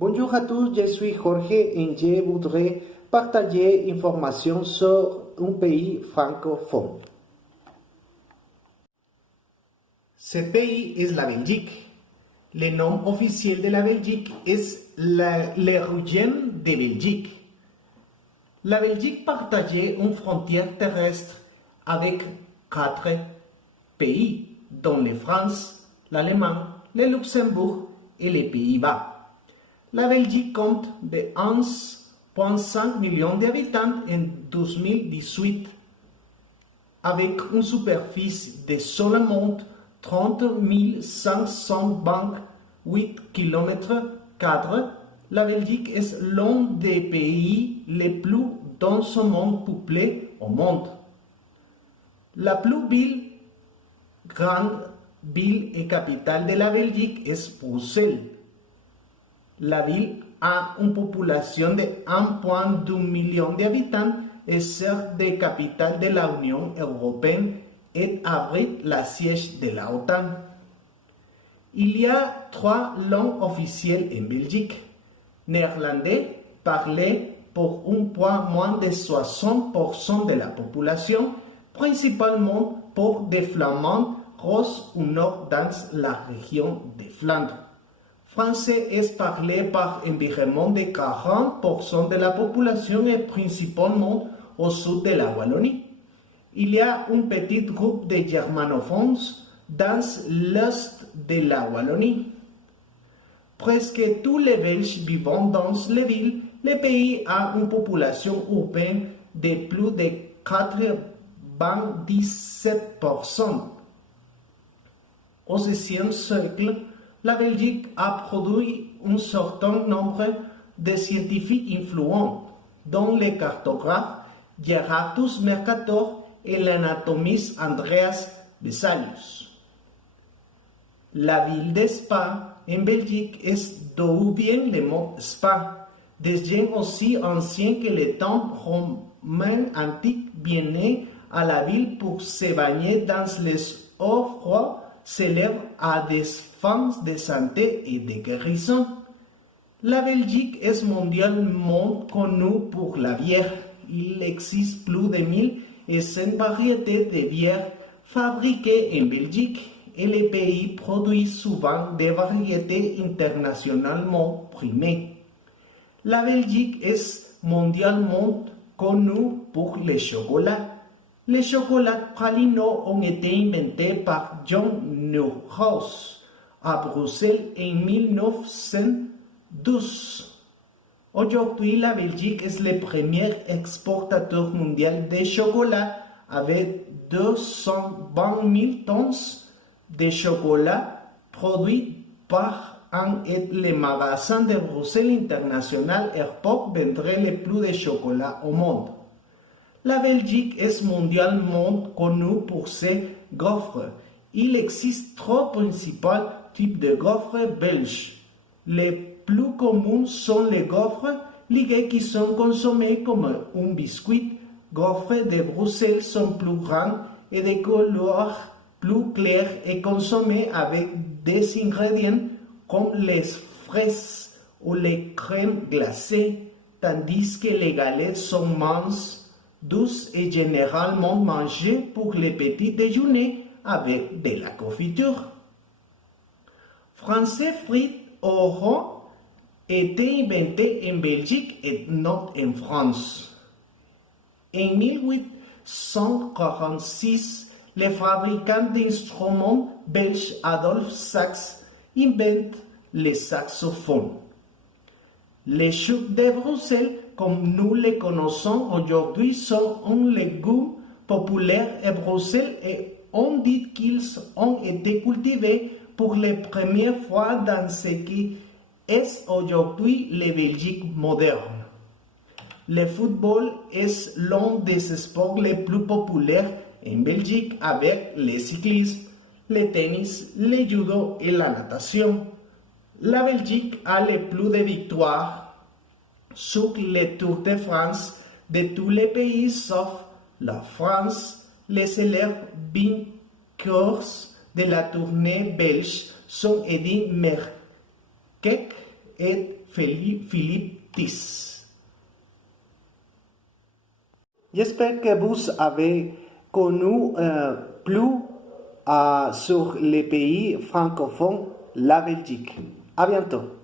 Bonjour à tous, je suis Jorge et je voudrais partager informations sur un pays francophone. Ce pays est la Belgique. Le nom officiel de la Belgique est le Région de Belgique. La Belgique partageait une frontière terrestre avec 4 pays, dont la France, l'Allemagne, le Luxembourg et les Pays-Bas. La Belgique compte de 11,5 millions d'habitants en 2018, avec une superficie de seulement 30 528 km². La Belgique est l'un des pays les plus densément peuplés au monde. La plus grande ville et capitale de la Belgique est Bruxelles. La ville a une population de 1,2 million d'habitants et sert de capitale de l'Union européenne et abrite le siège de l'OTAN. Il y a 3 langues officielles en Belgique. Néerlandais, parlé pour un point moins de 60% de la population, principalement pour des flamands roses au nord dans la région de Flandre. Français est parlé par environ de 40% de la population et principalement au sud de la Wallonie. Il y a un petit groupe de germanophones dans l'est de la Wallonie. Presque tous les Belges vivant dans les villes, le pays a une population urbaine de plus de 97%. Au XVIe siècle, la Belgique a produit un certain nombre de scientifiques influents, dont le cartographe Gerardus Mercator et l'anatomiste Andreas Vesalius. La ville de Spa, en Belgique, est d'où vient le mot Spa, des gens aussi anciens que le temps romain antique venaient à la ville pour se baigner dans les eaux froides, s'élève à des fins de santé et de guérison. La Belgique est mondialement connue pour la bière. Il existe plus de 1100 variétés de bière fabriquées en Belgique et le pays produit souvent des variétés internationalement primées. La Belgique est mondialement connue pour le chocolat. Les chocolats pralino ont été inventés par John Neuhaus à Bruxelles en 1912. Aujourd'hui, la Belgique est le premier exportateur mondial de chocolat avec 220 000 tonnes de chocolat produits par an et le magasin de Bruxelles International Airport vendrait le plus de chocolat au monde. La Belgique est mondialement connue pour ses gaufres. Il existe 3 principaux types de gaufres belges. Les plus communs sont les gaufres liguées qui sont consommées comme un biscuit. Gaufres de Bruxelles sont plus grands et de couleur plus claire et consommées avec des ingrédients comme les fraises ou les crèmes glacées, tandis que les galettes sont minces, douces et généralement mangées pour les petits déjeuners avec de la confiture. Français frites au rhum étaient inventés en Belgique et non en France. En 1846, le fabricant d'instruments belge Adolphe Sax invente le saxophone. Les choux de Bruxelles, comme nous les connaissons aujourd'hui, sont un légume populaire à Bruxelles et on dit qu'ils ont été cultivés pour la première fois dans ce qui est aujourd'hui la Belgique moderne. Le football est l'un des sports les plus populaires en Belgique avec le cyclisme, le tennis, le judo et la natation. La Belgique a le plus de victoires sur le Tour de France de tous les pays sauf la France. Les célèbres vainqueurs de la tournée belge sont Eddy Merckx et Philippe Tis. J'espère que vous avez connu plus sur les pays francophones, la Belgique. À bientôt.